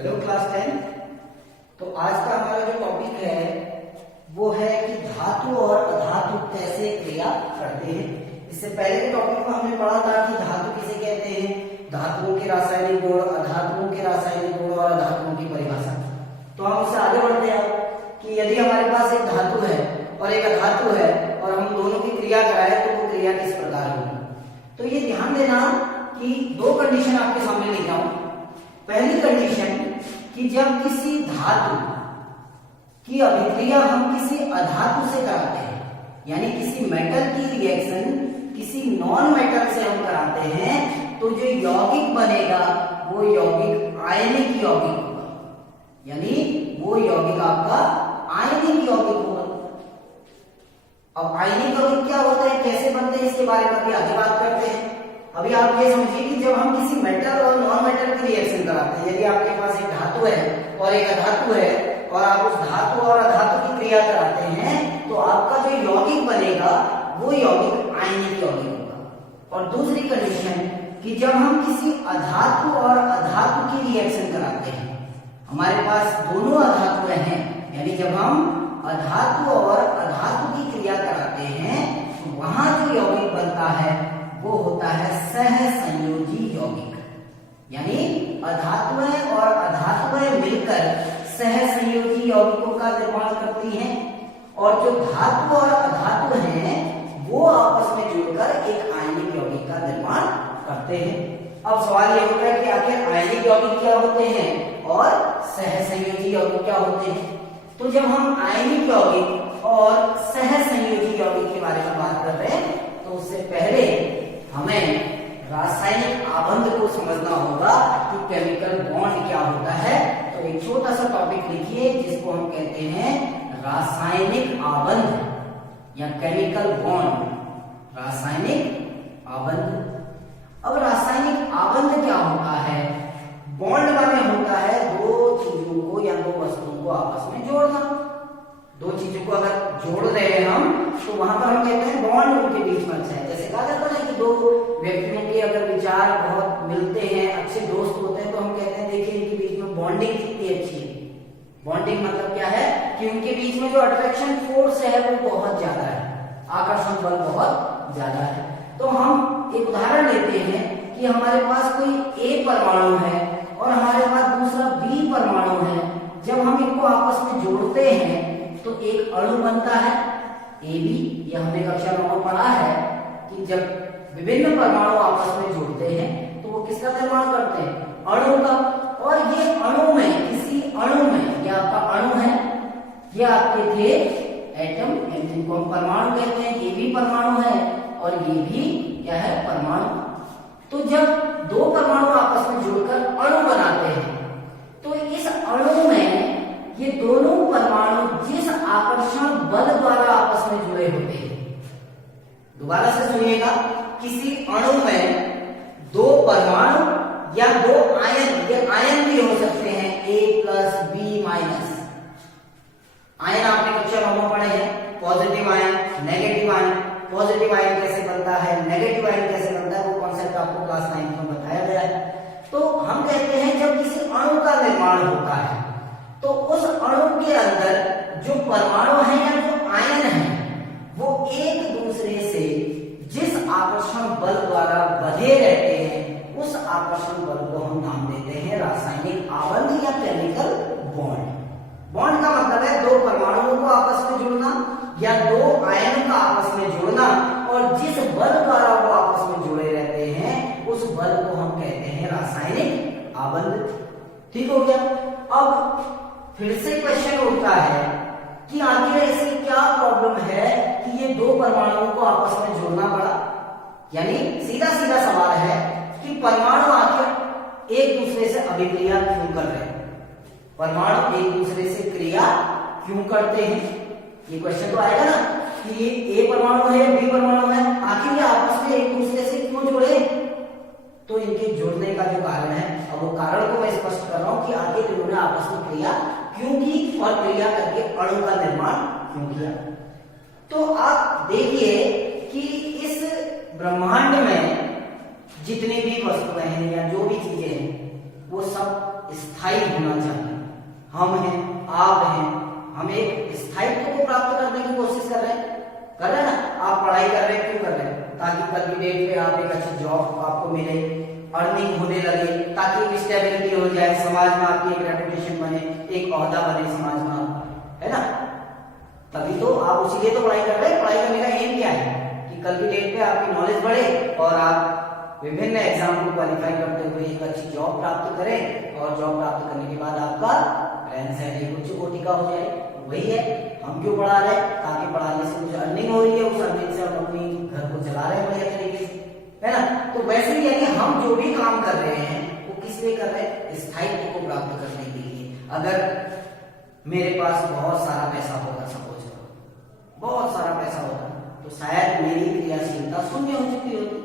Hello class 10। तो आज का हमारा जो टॉपिक है वो है कि धातु और अधातु कैसे क्रिया करते हैं। इससे पहले के टॉपिक में हमने पढ़ा था कि धातु किसे कहते हैं, धातुओं के रासायनिक गुण, अधातुओं के रासायनिक गुण और अधातुओं की परिभाषा। तो हम उससे आगे बढ़ते हैं कि यदि हमारे पास एक धातु है और एक अधातु है और हम दोनों की क्रिया कराएं तो वो क्रिया किस प्रकार होगी। तो ये ध्यान देना कि दो कंडीशन आपके सामने लेके आऊं। पहली कंडीशन कि जब किसी धातु की अभिक्रिया हम किसी अधातु से कराते हैं, यानी किसी मेटल की रिएक्शन किसी नॉन मेटल से हम कराते हैं, तो जो यौगिक बनेगा वो यौगिक आयनिक यौगिक होगा, यानी वो यौगिक आपका आयनिक यौगिक होगा। अब आयनिक यौगिक क्या होता है, कैसे बनते हैं, इसके बारे में भी आगे बात करते हैं। अभी आप ये समझिए कि जब हम किसी मेटल और नॉन मेटल की रिएक्शन कराते हैं, यदि आपके पास एक धातु है और एक अधातु है और आप उस धातु और अधातु की क्रिया कराते हैं, तो आपका जो यौगिक बनेगा वो यौगिक आयनिक यौगिक होगा। और दूसरी कंडीशन कि जब हम किसी अधातु और अधातु की रिएक्शन कराते हैं, हमारे पास दोनों अधातुएं हैं, यानी जब हम अधातु और अधातु की क्रिया कराते हैं तो वहां जो यौगिक बनता है वो होता है सहसंयोजी यौगिक, यानी अधातुएं और अधातुएं मिलकर सहसंयोजी यौगिकों का निर्माण करती हैं, और जो धातु और अधातु हैं वो आपस में जुड़कर एक आयनिक यौगिक का निर्माण करते हैं। अब सवाल ये होता है कि आखिर आयनिक यौगिक क्या होते हैं और सहसंयोजी यौगिक क्या होते हैं। तो जब हम आयनिक यौगिक और सहसंयोजी यौगिक के बारे में बात कर रहे हैं तो उससे पहले हमें रासायनिक आबंध को समझना होगा कि केमिकल बॉन्ड क्या होता है। तो एक छोटा सा टॉपिक लिखिए जिसको हम कहते हैं रासायनिक आबंध या केमिकल बॉन्ड, रासायनिक आबंध। अब रासायनिक आबंध क्या होता है, बॉन्ड माने होता है दो चीजों को या दो वस्तुओं को आपस में जोड़ना। दो चीजों को अगर जोड़ रहे हैं हम तो वहां पर हम कहते हैं बॉन्ड उनके बीच में अच्छा है। जैसे कहा जाता है कि दो व्यक्तियों के अगर विचार बहुत मिलते हैं, अच्छे दोस्त होते हैं, तो हम कहते हैं देखिए इनके बीच में बॉन्डिंग कितनी अच्छी है। बॉन्डिंग मतलब क्या है कि उनके बीच में जो अट्रैक्शन फोर्स है वो बहुत ज्यादा है, आकर्षण बल बहुत ज्यादा है। तो हम एक उदाहरण लेते हैं कि हमारे पास कोई ए परमाणु है और हमारे पास दूसरा बी परमाणु है। जब हम इनको आपस में जोड़ते हैं तो एक अणु बनता है AB। यह हमने कक्षा 9 में पढ़ा है कि जब विभिन्न परमाणु आपस में जुड़ते हैं तो वो किसका निर्माण करते हैं, अणु का। और ये अणु में, किसी अणु में, यह आपका अणु है, ये आपके थे एटम, जिनको हम परमाणु कहते हैं। ये भी परमाणु है और ये भी क्या है, परमाणु। तो जब दो परमाणु आपस में जुड़कर अणु बनाते हैं तो इस अणु में ये दोनों परमाणु जिस आकर्षण बल द्वारा आपस में जुड़े होते हैं, दोबारा से सुनिएगा, किसी अणु में दो परमाणु या दो आयन, ये आयन भी हो सकते हैं A+ B-। आयन आपने कक्षा 9 में पढ़े हैं, positive ion, negative ion. Positive ion कैसे बनता है, नेगेटिव आयन कैसे बनता है, वो कॉन्सेप्ट आपको क्लास 9 में बताया गया है। तो हम कहते हैं जब किसी अणु का निर्माण होता है तो उस अणु के अंदर जो परमाणु है या जो आयन है वो एक दूसरे से जिस आकर्षण बल द्वारा बंधे रहते हैं उस आकर्षण बल को हम नाम देते हैं रासायनिक आबंध या केमिकल बॉन्ड। बॉन्ड का मतलब है दो परमाणुओं को आपस में जुड़ना या दो आयनों का आपस में जुड़ना, और जिस बल द्वारा वो आपस में जुड़े रहते हैं उस बल को हम कहते हैं रासायनिक आबंध। ठीक हो गया। अब फिर से क्वेश्चन उठता है कि आखिर ऐसी क्या प्रॉब्लम है कि ये दो परमाणुओं को आपस में जोड़ना पड़ा। यानी सीधा सीधा सवाल है कि परमाणु आखिर एक दूसरे से अभिक्रिया क्यों कर रहे हैं, परमाणु एक दूसरे से क्रिया क्यों करते हैं। ये क्वेश्चन तो आएगा ना कि ये ए परमाणु है, बी परमाणु है, आखिर ये आपस में एक दूसरे से क्यों जुड़े। तो इनके जुड़ने का जो कारण है, अब वो कारण को मैं स्पष्ट कर रहा हूं कि आखिर इन्होंने आपस में क्रिया क्यों की और क्रिया करके अणु का निर्माण क्यों किया। तो आप देखिए कि इस ब्रह्मांड में जितनी भी वस्तुएं हैं या जो भी चीजें हैं वो सब स्थायी होना चाहिए। हम हैं, आप हैं, हम एक स्थायित्व को प्राप्त करने की कोशिश कर रहे हैं ना। आप पढ़ाई कर रहे हैं, क्यों कर रहे हैं? ताकि कल की डेट पे आप एक अच्छी जॉब आपको मिले, अर्निंग होने लगे, ताकि एक स्टेबिलिटी हो जाए, समाज में आपकी एक रेपुटेशन बने, एक ओहदा बने समाज में, है ना। तभी तो आप उसी लिए तो पढ़ाई कर रहे हैं। पढ़ाई करने का एम क्या है कि कल की डेट पे आपकी नॉलेज बढ़े और आप विभिन्न एग्जाम को क्वालिफाई करते हुए एक अच्छी जॉब प्राप्त करें, और जॉब प्राप्त करने के बाद आपका रहन सहन एक उच्च कोटि का हो जाए। वही है, हम क्यों पढ़ा रहे हैं? ताकि पढ़ाने से कुछ अर्निंग हो रही है, उस अर्निंग से हम अपनी घर को चला रहे हैं बढ़िया तरीके से, है ना। तो वैसे ही यानी हम जो भी काम कर रहे हैं वो किस लिए कर रहे हैं? स्थायित्व को प्राप्त करने के लिए। अगर मेरे पास बहुत सारा पैसा होगा, सपोज करो बहुत सारा पैसा होगा, तो शायद मेरी क्रियाशीलता शून्य हो चुकी होती,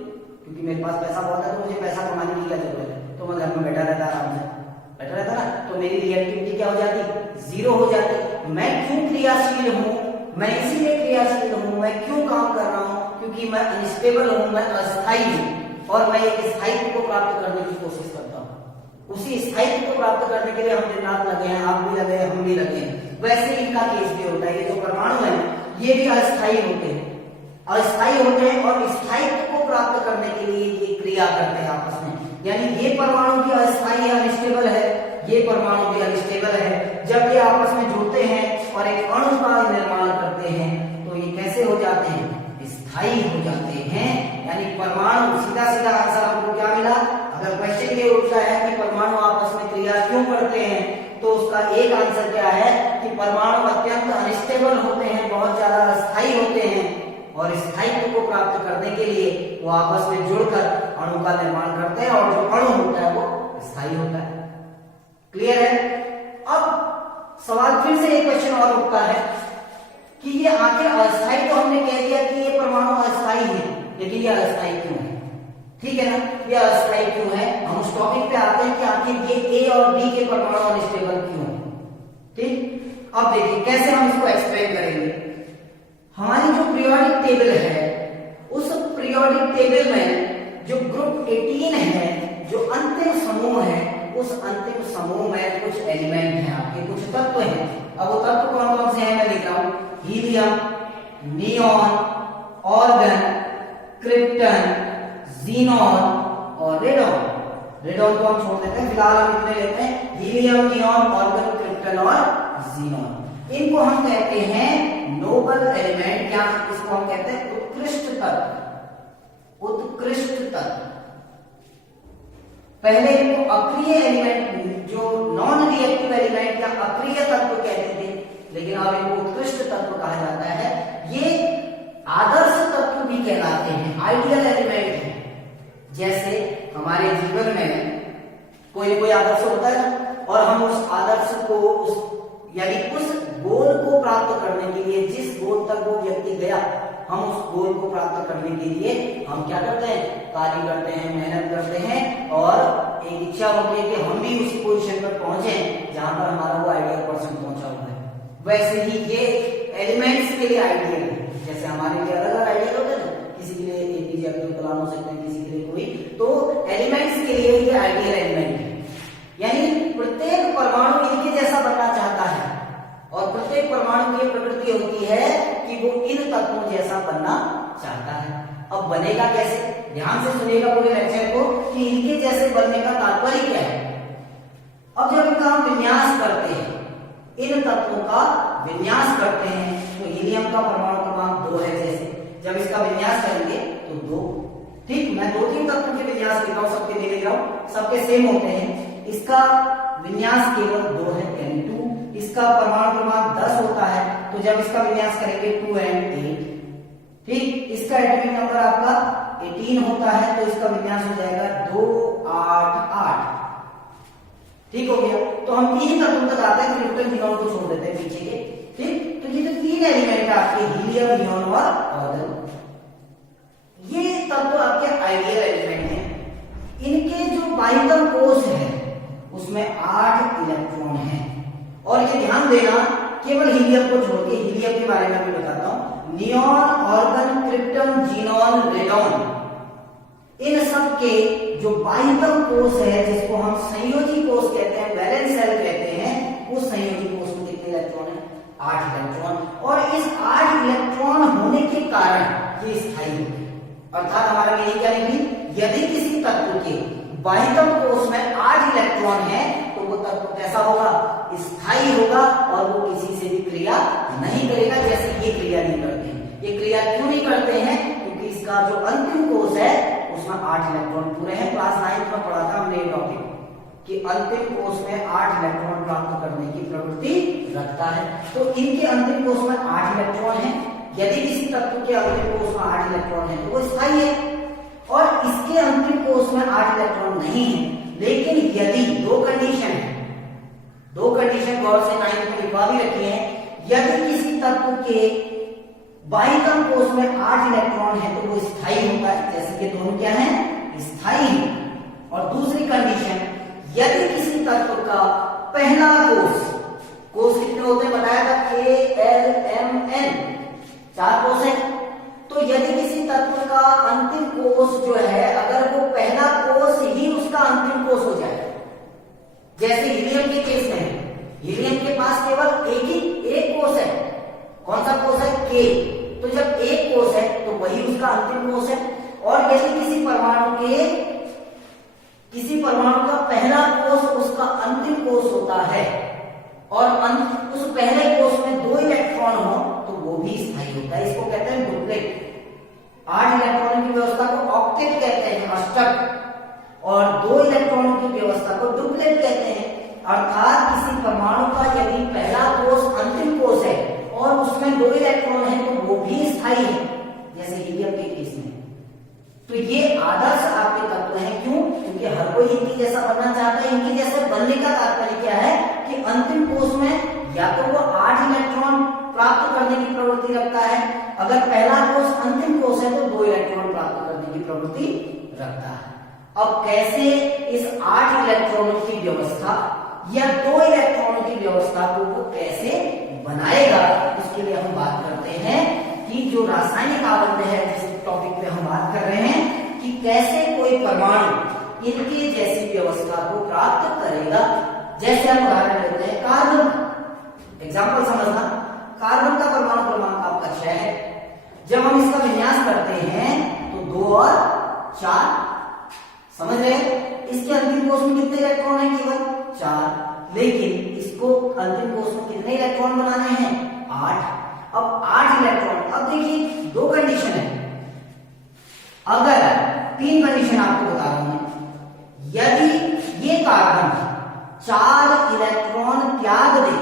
क्योंकि मेरे पास पैसा बहुत है तो मुझे पैसा कमाने की क्या जरूरत है, तो मैं घर में बैठा रहता, आराम से बैठा रहता ना, तो मेरी रिएक्टिविटी क्या हो जाती? जीरो हो जाती। मैं क्यों क्रियाशील हूँ? मैं इसीलिए क्रियाशील हूँ, मैं क्यों काम कर रहा हूँ? क्योंकि मैं अनस्टेबल हूँ, मैं अस्थायी हूँ, और मैं एक स्थायित्व को प्राप्त करने की कोशिश करता हूँ। उसी स्थायित्व को प्राप्त करने के लिए हम दिन रात लगे हैं, आप भी लगे हैं, हम भी लगे हैं। वैसे इनका केस भी होता है। ये जो परमाणु है ये भी अस्थायी होते हैं, अस्थायी होते हैं, और स्थायित्व को प्राप्त करने के लिए ये क्रिया करते हैं आपस में। यानी ये परमाणु भी अस्थायी अनस्टेबल है, ये परमाणु भी अनस्टेबल है। जब ये आपस में जुड़ते हैं और एक अणु का निर्माण करते हैं तो ये कैसे हो जाते हैं? स्थायी हो जाते हैं। यानी परमाणु, सीधा सीधा आंसर हमको क्या मिला? अगर क्वेश्चन ये उठता है कि परमाणु आपस में क्रिया क्यों करते हैं, तो उसका एक आंसर क्या है कि परमाणु अत्यंत अनस्टेबल होते हैं, बहुत ज्यादा अस्थायी होते हैं, और स्थायित्व को प्राप्त करने के लिए वो आपस में जुड़कर अणु का निर्माण करते हैं, और जो अणु होता है वो स्थायी होता है। क्लियर है? अब सवाल फिर से एक क्वेश्चन और उठता है कि ये आखिर अस्थायी, तो हमने कह दिया कि ये परमाणु अस्थायी है, लेकिन ये अस्थायी क्यों है? ठीक है ना, ये अस्थायी क्यों है? हम उस टॉपिक पे आते हैं कि आखिर ये ए और बी के परमाणु अनस्टेबल क्यों है। ठीक, अब देखिए कैसे हम इसको एक्सप्लेन करेंगे। हमारी जो पीरियोडिक टेबल है, उस पीरियोडिक टेबल में जो ग्रुप 18 है, जो अंतिम समूह है, उस अंतिम समूह में कुछ एलिमेंट हैं, आपके कुछ तत्व हैं। अब वो तत्व कौन कौन से हैं मैं लिख रहा हूं। Helium, neon, argon, krypton, xenon और रेडॉन। रेडॉन को हम छोड़ देते हैं, फिलहाल हम इतने लेते हैं। हीलियम, नियॉन, ऑर्गन, क्रिप्टन और जीनॉन। इनको हम कहते हैं नोबल एलिमेंट, या इसको हम कहते हैं उत्कृष्ट तत्व। उत्कृष्ट तत्व। पहले इनको अक्रिय एलिमेंट, जो नॉन रिएक्टिव एलिमेंट या अक्रिय तत्व कहते थे, लेकिन अब इनको उत्कृष्ट तत्व कहा जाता है। ये आदर्श तत्व भी कहलाते हैं, आइडियल एलिमेंट है। जैसे हमारे जीवन में कोई ना कोई आदर्श होता है ना, और हम उस आदर्श को यानी उस गोल को प्राप्त करने के लिए, जिस गोल तक वो व्यक्ति गया, हम उस गोल को प्राप्त करने के लिए हम क्या करते हैं? कार्य करते हैं, मेहनत करते हैं, और एक इच्छा होती है कि हम भी उसी पोजीशन पर पहुंचे जहां पर हमारा वो आइडियल पर्सन पहुंचा हुआ है। वैसे ही ये एलिमेंट्स के लिए आइडियल है। जैसे हमारे लिए अलग अलग आइडियल होते हैं ना, किसी के लिए एपीजे अब्दुल कलाम हो सकते हैं, किसी के लिए कोई, तो एलिमेंट्स के लिए ये आइडियल एलिमेंट है। यानी प्रत्येक परमाणु इनके जैसा बनना चाहता है, और प्रत्येक परमाणु की प्रकृति होती है कि वो इन तत्वों जैसा बनना चाहता है। अब बनेगा कैसे? ध्यान से सुनिएगा पूरे लेक्चर को कि इनके जैसे बनने का तात्पर्य क्या है। अब जब इनका हम विन्यास करते हैं, इन तत्वों का विन्यास करते हैं, तो हीलियम का परमाणु क्रमांक 2 है। जैसे जब इसका विन्यास करेंगे तो 2, ठीक, मैं 2-3 तत्वों के विन्यास लिख रहा हूं, सबके नहीं लिख रहा हूं, सबके सेम होते हैं। इसका विन्यास केवल 2 है, N2। इसका परमाणु क्रमांक 10 होता है, तो जब इसका विन्यास करेंगे 2 and 8, ठीक। इसका एटॉमिक नंबर आपका 18 होता है, तो इसका विन्यास हो जाएगा 2, 8, 8। ठीक हो गया। तो हम 3 तत्वों तक आते हैं, क्रिप्टन, नियॉन को छोड़ देते हैं पीछे के। ठीक, तो ये जो 3 एलिमेंट आपके हीलियम, नियॉन और ऑर्गन, ये तत्व आपके आइडियल एलिमेंट हैं। इनके जो बाह्यतम कोश है उसमें 8 इलेक्ट्रॉन हैं, और ये ध्यान देना केवल हीलियम को छोड़ के, हीलियम के बारे में भी बताता हूं। Neon, argon, krypton, xenon, radon, इन सब के जो बाह्यतम कोष है, जिसको हम संयोजी कोष कहते हैं, वैलेंस सेल कहते हैं, उस संयोजी कोष में कितने इलेक्ट्रॉन है? 8 इलेक्ट्रॉन। और इस 8 इलेक्ट्रॉन होने के कारण ये स्थायी होगी। अर्थात हमारा यही क्या निकली, यदि किसी तत्व के बाह्यतम कोष में 8 इलेक्ट्रॉन है तो वो तत्व कैसा होगा? स्थायी होगा, और वो किसी से भी क्रिया नहीं करेगा, जैसे ये क्रिया नहीं करते हैं। ये क्रिया क्यों नहीं करते हैं? क्योंकि इसका जो अंतिम कोष है उसमें 8 इलेक्ट्रॉन पूरे हैं। क्लास 9 में पढ़ा था हमने ये टॉपिक कि अंतिम कोष में 8 इलेक्ट्रॉन प्राप्त करने की प्रवृत्ति रखता है। तो इनके अंतिम कोष में 8 इलेक्ट्रॉन है। यदि किसी तत्व के अंतिम कोष में 8 इलेक्ट्रॉन है तो वो स्थायी है, और इसके अंतिम कोष में 8 इलेक्ट्रॉन नहीं है। लेकिन यदि दो कंडीशन है, दो कंडीशन गौर से 9 में लिखवा भी रखी है। यदि किसी तत्व के बाह्यतम कोष में 8 इलेक्ट्रॉन है तो वो स्थायी होता है, जैसे कि दोनों क्या है? स्थायी है। और दूसरी कंडीशन, यदि किसी तत्व का पहला कोष कितने होते हैं बताया था? KLMN, 4 कोष है। तो यदि किसी तत्व का अंतिम कोष जो है, अगर वो पहला कोष ही उसका अंतिम कोष हो जाए, जैसे हीलियम के केस में, हीलियम के पास केवल एक कोष है। कौन सा कोष है? K। तो जब एक कोष है तो वही उसका अंतिम कोष है। और यदि किसी परमाणु का पहला कोष उसका अंतिम कोष होता है, और उस पहले कोष में 2 इलेक्ट्रॉन हो तो वो भी स्थायी होता है। इसको कहते हैं डुप्लेट। 8 इलेक्ट्रॉनों की व्यवस्था को ऑक्टेट कहते हैं, अष्टक, और 2 इलेक्ट्रॉनों की व्यवस्था को डुप्लेट कहते हैं। अर्थात किसी परमाणु का यदि पहला कोष अंतिम कोष है और उसमें 2 इलेक्ट्रॉन है तो वो भी स्थायी है, जैसे हीलियम के केस में। तो ये आदर्श आपके तत्व हैं। क्यों? क्योंकि हर कोई इनके जैसा बनना चाहता है। इनके जैसे बनने का तात्पर्य क्या है कि अंतिम कोष में या तो वो 8 इलेक्ट्रॉन प्राप्त करने की प्रवृत्ति रखता है, अगर पहला कोष अंतिम कोष है तो 2 इलेक्ट्रॉन प्राप्त करने की प्रवृत्ति रखता है। अब कैसे इस 8 इलेक्ट्रॉनों की व्यवस्था या 2 इलेक्ट्रॉनों की व्यवस्था को वो कैसे बनाएगा, उसके लिए हम बात करते हैं कि जो रासायनिक आबंध है, जिस टॉपिक पे हम बात कर रहे हैं कि कैसे कोई परमाणु इनके जैसी व्यवस्था को प्राप्त करेगा। जैसे हम उदाहरण लेते हैं कार्बन, एग्जाम्पल समझना। कार्बन का परमाणु क्रमांक आपका 6 है। जब हम इसका विन्यास करते हैं तो 2 और 4, समझ रहे हैं? इसके अंतिम कोष में कितने इलेक्ट्रॉन है? केवल 4। लेकिन इसको अंतिम कोष में कितने इलेक्ट्रॉन बनाने हैं? 8। अब 8 इलेक्ट्रॉन, अब देखिए 2 कंडीशन है। अगर 3 कंडीशन आपको बता रहा हूं, यदि ये कार्बन 4 इलेक्ट्रॉन त्याग दे,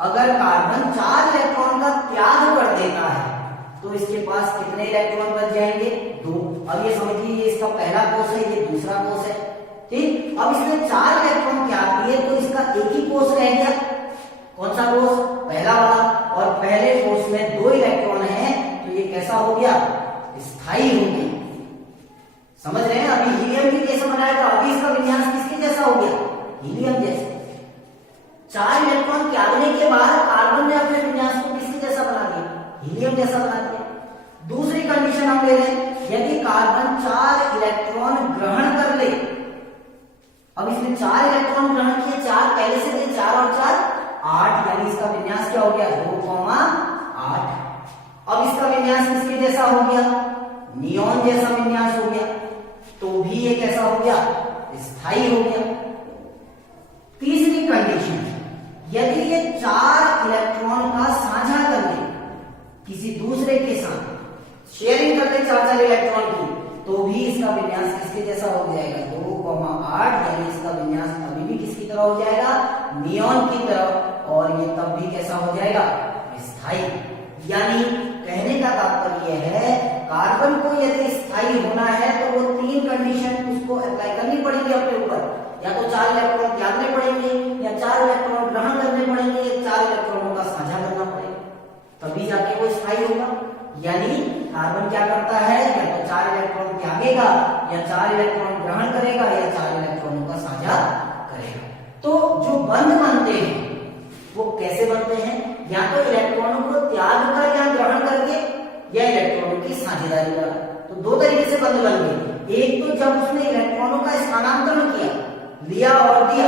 अगर कार्बन 4 इलेक्ट्रॉन का त्याग कर देता है तो इसके पास कितने इलेक्ट्रॉन बच जाएंगे? 2। अब ये समझिए, ये इसका पहला कोष है, ये दूसरा कोष है, ठीक। अब इसने 4 इलेक्ट्रॉन त्याग दिए तो इसका एक ही कोष रह गया। कौन सा कोष? पहला वाला। और पहले कोष में 2 इलेक्ट्रॉन है तो ये कैसा हो गया? स्थायी हो गया। समझ रहे हैं? अभी हीलियम भी कैसे बनाया था, अभी इसका विन्यास किसके जैसा हो गया? हीलियम जैसा। 4 इलेक्ट्रॉन त्यागने के बाद कार्बन ने अपने विन्यास को किसके जैसा बना दिया? हीलियम जैसा बना दिया। दूसरी कंडीशन हम ले रहे हैं, यदि कार्बन 4 इलेक्ट्रॉन ग्रहण कर ले। अब इसने 4 इलेक्ट्रॉन ग्रहण किए, 4 पहले से थे, 4 और 4 8, यानी इसका विन्यास क्या हो गया? 2,8। अब इसका विन्यास किसके जैसा हो गया? नियॉन जैसा विन्यास हो गया, तो भी ये कैसा हो गया? स्थायी हो गया। तीसरी कंडीशन, यदि ये 4 इलेक्ट्रॉन का साझा कर ले किसी दूसरे के साथ, शेयरिंग कर ले 4 इलेक्ट्रॉन की, तो भी इसका विन्यास किसके जैसा हो जाएगा? 2,8, यानी इसका विन्यास अभी भी किसकी तरह हो जाएगा? नियॉन की तरह। और ये तब भी कैसा हो जाएगा? स्थायी। यानी कहने का तात्पर्य है, कार्बन को यदि स्थायी होना है तो वो 3 कंडीशन उसको अप्लाई करनी पड़ेगी अपने ऊपर। या तो 4 इलेक्ट्रॉन त्यागने पड़ेंगे, या 4 इलेक्ट्रॉन ग्रहण करने पड़ेंगे, या 4 इलेक्ट्रॉनों का साझा करना पड़ेगा, तभी जाके वो स्थायी होगा। यानी कार्बन क्या करता है? या तो 4 इलेक्ट्रॉन त्यागेगा, या 4 इलेक्ट्रॉन ग्रहण करेगा, या 4 इलेक्ट्रॉनों का साझा करेगा। तो जो बंध बनते हैं वो कैसे बनते हैं? या तो इलेक्ट्रॉनों को त्याग कर या ग्रहण करके, या इलेक्ट्रॉनों की साझेदारी द्वारा। तो दो तरीके से बंध बन गए। एक तो जब उसने इलेक्ट्रॉनों का स्थानांतरण किया, लिया और दिया,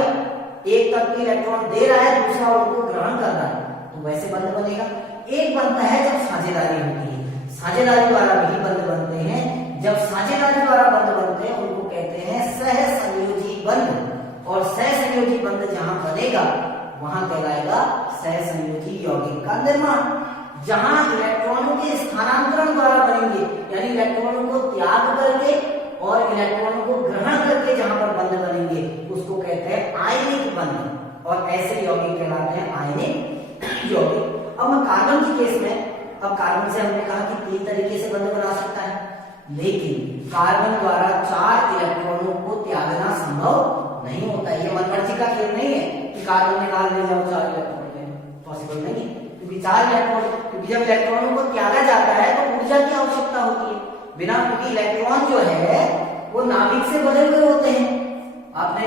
एक तत्व इलेक्ट्रॉन दे रहा है, दूसरा उनको ग्रहण कर रहा है, तो वैसे बंध बनेगा। एक बनता है जब साझेदारी होती है, साझेदारी द्वारा भी बंध बनते हैं। जब साझेदारी द्वारा बंध बनते हैं उनको कहते हैं सहसंयोजी बंध, और सहसंयोजी बंध जहां बनेगा वहां कहलाएगा सहसंयोजी यौगिक का निर्माण। जहां इलेक्ट्रॉनों के स्थानांतरण द्वारा बनेंगे, यानी इलेक्ट्रॉनों को त्याग करके और इलेक्ट्रॉनों को ग्रहण करके जहां पर बंध बनेंगे उसको कहते हैं आयनिक बंध, और ऐसे यौगिक कहलाते हैं आयनिक यौगिक। अब कार्बन की केस में, अब कार्बन से हमने कहा कि 3 तरीके से बंध बना सकता है, लेकिन कार्बन द्वारा 4 इलेक्ट्रॉनों को त्यागना संभव नहीं होता है। ये मनमर्जी का खेल नहीं है कि कार्बन निकाल ले जाओ 4 इलेक्ट्रॉन, पॉसिबल नहीं, क्योंकि 4 इलेक्ट्रॉन, क्योंकि जब इलेक्ट्रॉनों को त्यागा जाता है तो ऊर्जा की आवश्यकता होती है बिना, क्योंकि इलेक्ट्रॉन जो है वो नाभिक से बदले हुए होते हैं। आपने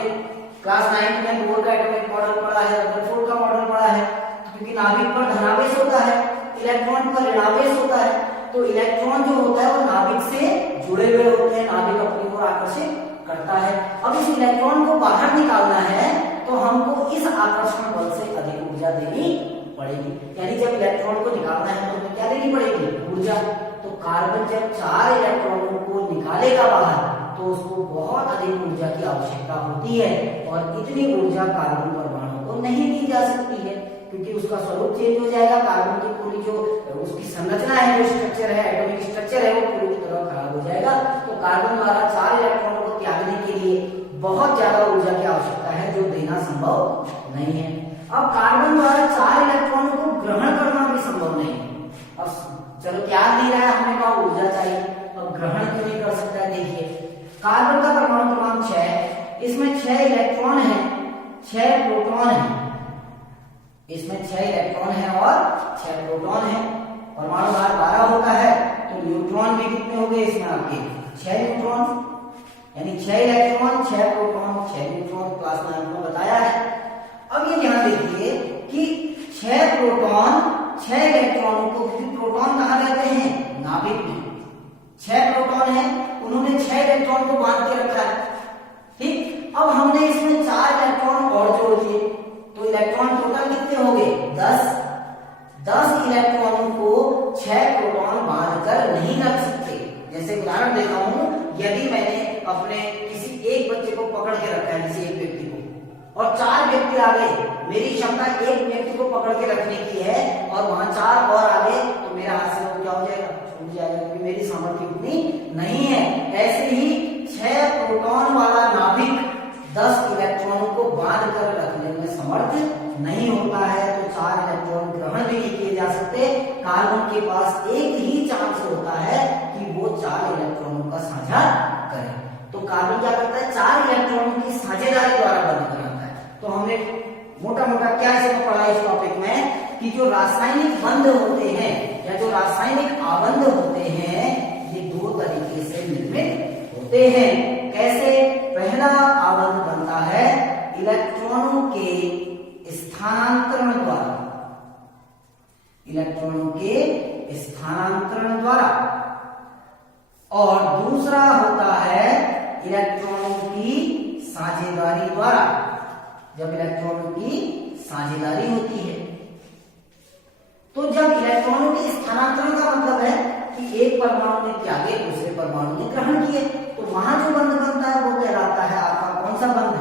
क्लास 9 में बोर का एटॉमिक मॉडल पढ़ा है, रदरफोर्ड का मॉडल पढ़ा है, क्योंकि नाभिक पर धनावेश होता है, इलेक्ट्रॉन पर ऋणावेश होता है, तो इलेक्ट्रॉन जो होता है वो नाभिक से जुड़े हुए होते हैं, नाभिक अपनी ओर आकर्षित करता है। अब इस इलेक्ट्रॉन को बाहर निकालना है तो हमको इस आकर्षण बल से अधिक ऊर्जा देनी पड़ेगी, यानी जब इलेक्ट्रॉन को निकालना है तो हमें क्या देनी पड़ेगी? ऊर्जा। तो कार्बन जब 4 इलेक्ट्रॉनों को निकालेगा बाहर तो उसको बहुत अधिक ऊर्जा की आवश्यकता होती है, और इतनी ऊर्जा कार्बन परमाणु को नहीं दी जा सकती है, क्योंकि उसका स्वरूप चेंज हो जाएगा, कार्बन की पूरी जो उसकी संरचना है, जो स्ट्रक्चर है, एटॉमिक स्ट्रक्चर है, वो पूरी तरह खराब हो जाएगा। तो कार्बन द्वारा 4 इलेक्ट्रॉनों को त्यागने के लिए बहुत ज्यादा ऊर्जा की आवश्यकता है, जो देना संभव नहीं है। अब कार्बन द्वारा 4 इलेक्ट्रॉनों को ग्रहण करना भी संभव नहीं है। अब चलो त्याग नहीं रहा है, हमने कहा ऊर्जा चाहिए, अब ग्रहण क्यों नहीं कर सकता है? देखिए कार्बन का परमाणु क्रमांक 6, इसमें 6 इलेक्ट्रॉन है, 6 प्रोटॉन है, इसमें 6 इलेक्ट्रॉन है और 6 प्रोटॉन है। परमाणु भार 12 होता है, तो न्यूट्रॉन भी कितने हो गए इसमें आपके? 6 न्यूट्रॉन, यानी 6 इलेक्ट्रॉन 6 प्रोटॉन 6 न्यूट्रॉन, क्लास 9 में बताया है। अब ये ध्यान देखिए कि 6 प्रोटॉन 6 इलेक्ट्रॉनों को, क्योंकि प्रोटॉन कहाँ रहते हैं? नाभिक में। 6 प्रोटॉन है, उन्होंने 6 इलेक्ट्रॉन को बांध के रखा है, ठीक। अब हमने इसमें 4 इलेक्ट्रॉन और जोड़ दिए, तो इलेक्ट्रॉन टोटल कितने हो गए? 10 इलेक्ट्रॉनों को 6 प्रोटॉन बांध कर नहीं रख सकते। जैसे उदाहरण देता हूं, यदि मैंने अपने किसी एक बच्चे को पकड़ के रखा है, किसी एक व्यक्ति को, और 4 व्यक्ति आ गए, मेरी क्षमता एक व्यक्ति को पकड़ के रखने की है और वहां 4 और आ गए, तो मेरा हाथ से वो क्या हो जाएगा? छूट जाएगा, क्योंकि मेरी सामर्थ्य उतनी नहीं है। ऐसे ही 6 प्रोटॉन वाला नाभिक 10 इलेक्ट्रॉनों को बांध कर रखने में समर्थ नहीं होता है, तो 4 इलेक्ट्रॉन ग्रहण भी नहीं किए जा सकते। कार्बन के पास एक ही चांस होता है कि वो 4 इलेक्ट्रॉनों का साझा करे। तो कार्बन क्या करता है? 4 इलेक्ट्रॉनों की साझेदारी द्वारा बंध बनाता है। तो हमने मोटा मोटा क्या इसमें पढ़ा इस टॉपिक में कि जो रासायनिक बंध होते हैं या जो रासायनिक आबंध होते हैं, ये 2 तरीके से निर्मित होते हैं। कैसे? पहला आबंध बनता है इलेक्ट्रॉनों के स्थानांतरण द्वारा, इलेक्ट्रॉनों के स्थानांतरण द्वारा, और दूसरा होता है इलेक्ट्रॉनों की साझेदारी द्वारा। जब इलेक्ट्रॉनों की साझेदारी होती है, तो जब इलेक्ट्रॉनों के स्थानांतरण का मतलब है कि एक परमाणु ने त्यागे, दूसरे परमाणु ने ग्रहण किए, तो वहां जो बंध बनता है वो कहलाता है आपका कौन सा बंध?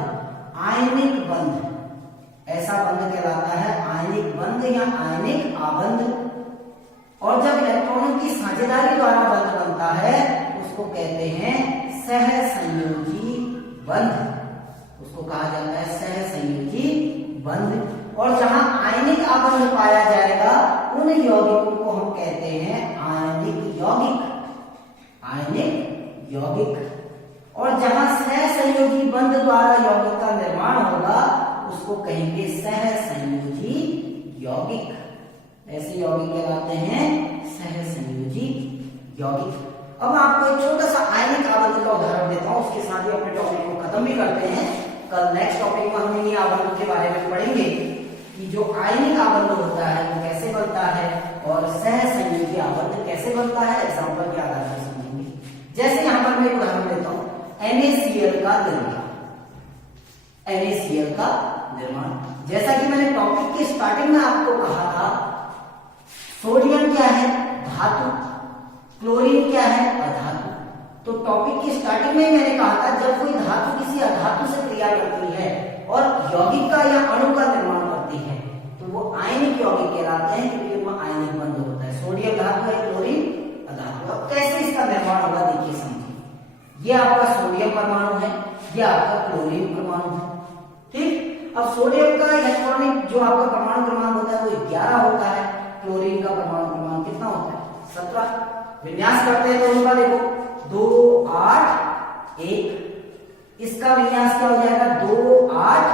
आयनिक बंध। ऐसा बंध कहलाता है आयनिक बंध या आयनिक आबंध। और जब इलेक्ट्रॉनों की साझेदारी द्वारा बंध बनता है उसको कहते हैं सहसंयोजी बंध, उसको कहा जाता है सहसंयोजी बंध। और जहां आयनिक आबंध पाया जाएगा उन यौगिकों को हम कहते हैं आयनिक यौगिक, आयनिक यौगिक। और जहां सहसंयोजी बंध द्वारा यौगिक का निर्माण होगा उसको कहेंगे सहसंयोजी यौगिक। ऐसे यौगिक कहलाते हैं सहसंयोजी यौगिक। अब आपको एक छोटा सा आयनिक आबंध का उदाहरण देता हूं, उसके साथ ही अपने टॉपिक को खत्म भी करते हैं। कल नेक्स्ट टॉपिक में हम ये आबंध के बारे में पढ़ेंगे कि जो आयनिक आबंध होता है वो कैसे बनता है और सहसंयोजी आबंध कैसे बनता है, एग्जांपल के आधार पर समझेंगे। जैसे यहां पर मैं एक उदाहरण देता हूं, NaCl का निर्माण, NaCl का निर्माण। जैसा कि मैंने टॉपिक के स्टार्टिंग में आपको कहा था, सोडियम क्या है? धातु। क्लोरीन क्या है? अधातु। तो टॉपिक की स्टार्टिंग में मैंने कहा था, जब कोई धातु किसी अधातु से क्रिया करती है और यौगिक का या अणु का निर्माण करती है तो वो आयनिक यौगिक कहलाते हैं, क्योंकि वो आयनिक बंध होता है। सोडियम धातु है, क्लोरीन अधातु। अब कैसे इसका निर्माण होगा देखिए, समझिए। ये आपका सोडियम परमाणु है, ये आपका क्लोरीन परमाणु है, ठीक। अब सोडियम का इलेक्ट्रॉनिक जो आपका परमाणु क्रमांक होता है वो 11 होता है, क्लोरीन का परमाणु क्रमांक कितना होता है? 17। विन्यास करते हैं तो उनका देखो 2 8 1, इसका विन्यास क्या हो जाएगा? 2 8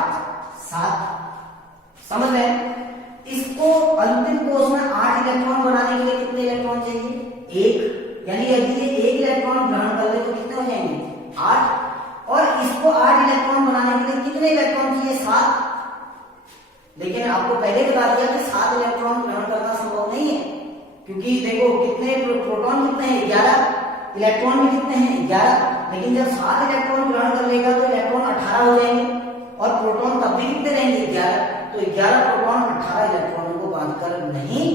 7। समझ रहे हैं? इसको अंतिम कोष में 8 इलेक्ट्रॉन बनाने के लिए कितने इलेक्ट्रॉन चाहिए? 1। यानी यदि ये 1 इलेक्ट्रॉन ग्रहण कर ले तो कितने हो जाएंगे? 8। और इसको 8 इलेक्ट्रॉन बनाने के लिए कितने इलेक्ट्रॉन चाहिए? 7। लेकिन आपको पहले बता दिया कि 7 इलेक्ट्रॉन ग्रहण करना संभव नहीं है, क्योंकि देखो कितने प्रोटॉन कितने हैं? 11। इलेक्ट्रॉन भी कितने हैं? 11। लेकिन जब 7 इलेक्ट्रॉन ग्रहण कर लेगा तो इलेक्ट्रॉन 18 हो जाएंगे और प्रोटॉन तब भी कितने रहेंगे? 11। तो 11 प्रोटॉन 18 इलेक्ट्रॉनों को बांधकर नहीं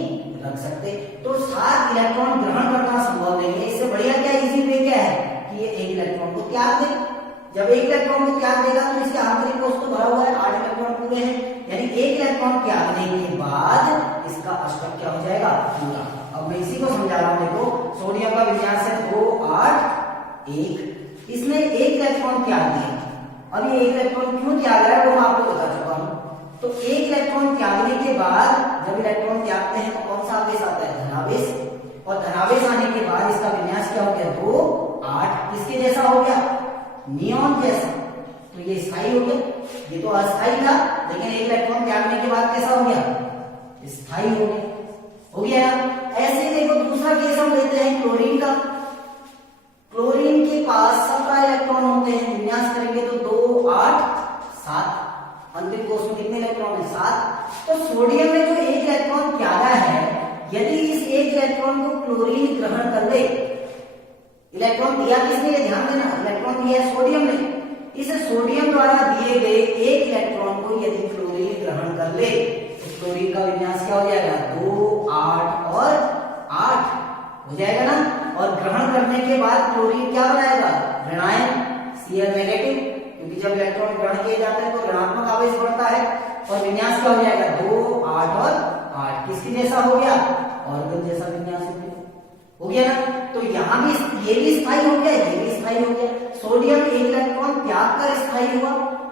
रख सकते, तो 7 इलेक्ट्रॉन ग्रहण करना संभव नहीं है। इससे बढ़िया क्या, इजी वे क्या है कि ये 1 इलेक्ट्रॉन को त्याग दे। जब 1 इलेक्ट्रॉन को त्याग देगा तो इसके आंतरिक कोष तो भरा हुआ है, 8 इलेक्ट्रॉन पूरे हैं, यानी 1 इलेक्ट्रॉन त्यागने के बाद इसका अष्टक क्या हो जाएगा? पूरा। अब मैं इसी को समझा रहा हूं, देखो सोडियम का विन्यास है 2 8 1, इसने 1 इलेक्ट्रॉन त्याग दिया। अब ये 1 इलेक्ट्रॉन क्यों त्याग रहा है वो मैं आपको बता चुका हूं। तो 1 इलेक्ट्रॉन त्यागने के बाद जब इलेक्ट्रॉन त्यागते हैं तो कौन सा आवेश आता है? धनावेश। और धनावेश आने के बाद इसका विन्यास क्या हो गया? 2 8, किसके जैसा हो गया? नियॉन जैसा। तो ये स्थायी हो गया, ये तो अस्थायी था, लेकिन 1 इलेक्ट्रॉन त्यागने के बाद कैसा हो गया? स्थायी हो गया। हो गया ना? ऐसे देखो दूसरा केस हम लेते हैं क्लोरीन का। क्लोरीन के पास 17 इलेक्ट्रॉन होते हैं, विन्यास करेंगे तो 2 8 7, अंतिम कोष में कितने इलेक्ट्रॉन है? 7। तो सोडियम ने जो 1 इलेक्ट्रॉन त्यागा है, यदि इस 1 इलेक्ट्रॉन को क्लोरीन ग्रहण कर ले, इलेक्ट्रॉन दिया किसने? ध्यान देना, इलेक्ट्रॉन दिया है सोडियम ने। इस सोडियम द्वारा दिए गए 1 इलेक्ट्रॉन को यदि क्लोरीन ग्रहण कर ले तो क्लोरीन का विन्यास क्या हो जाएगा? 2 8 और 8 हो जाएगा ना। और ग्रहण करने के बाद क्लोरीन क्या बनाएगा? ऋणायन, Cl नेगेटिव, क्योंकि जब इलेक्ट्रॉन ग्रहण किए जाते हैं तो ऋणात्मक आवेश बढ़ता है। और विन्यास क्या हो जाएगा? 2 8 और 8, किसके जैसा हो गया? ऑर्गन जैसा विन्यास हो गया। हो गया ना? तो यहाँ भी ये भी स्थायी हो गया, ये भी स्थायी हो गया। सोडियम 1 इलेक्ट्रॉन त्याग कर स्थायी हुआ,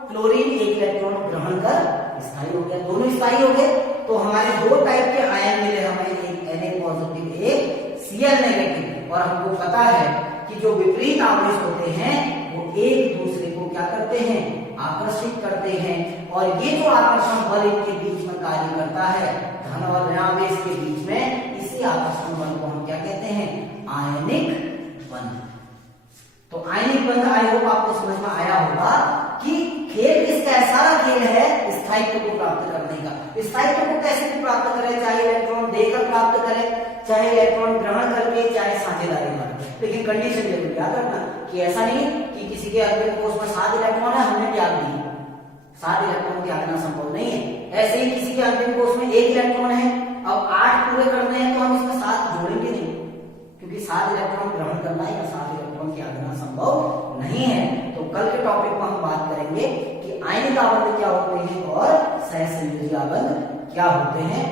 क्लोरीन 1 इलेक्ट्रॉन ग्रहण कर स्थायी हो गया, दोनों स्थायी हो गए। तो हमारे 2 टाइप के आयन मिले हमें, एक Na पॉजिटिव, एक Cl नेगेटिव। और हमको पता है कि जो विपरीत आवेश होते हैं वो एक दूसरे को क्या करते हैं? आकर्षित करते हैं। और ये जो आकर्षण बल इनके बीच में कार्य करता है, धन और ऋणावेश के बीच में, इसी आकर्षण बल को हम क्या कहते हैं? आयनिक बंध। तो आयनिक बंध आई होप आपको समझ में आया होगा कि खेल किसका है? सारा खेल है स्थायित्व को प्राप्त करने का। स्थायित्व को कैसे भी प्राप्त करें, चाहे इलेक्ट्रॉन देकर प्राप्त करें, चाहे इलेक्ट्रॉन ग्रहण करके, चाहे साझेदारी करके, लेकिन कंडीशन जरूर याद रखना कि ऐसा नहीं कि किसी के अंतिम कोष में 7 इलेक्ट्रॉन है, हमने त्याग दिए। 7 इलेक्ट्रॉन त्यागना संभव नहीं है। ऐसे ही किसी के अंतिम कोष में 1 इलेक्ट्रॉन है, अब 8 पूरे करने हैं तो हम इसमें 7 जोड़ेंगे नहीं, क्योंकि 7 इलेक्ट्रॉन ग्रहण करना है या 7 इलेक्ट्रॉन त्यागना संभव नहीं है। तो कल के टॉपिक में हम बात करेंगे कि आयनिक आबंध क्या होते हैं और सहसंयोजी आबंध क्या होते हैं।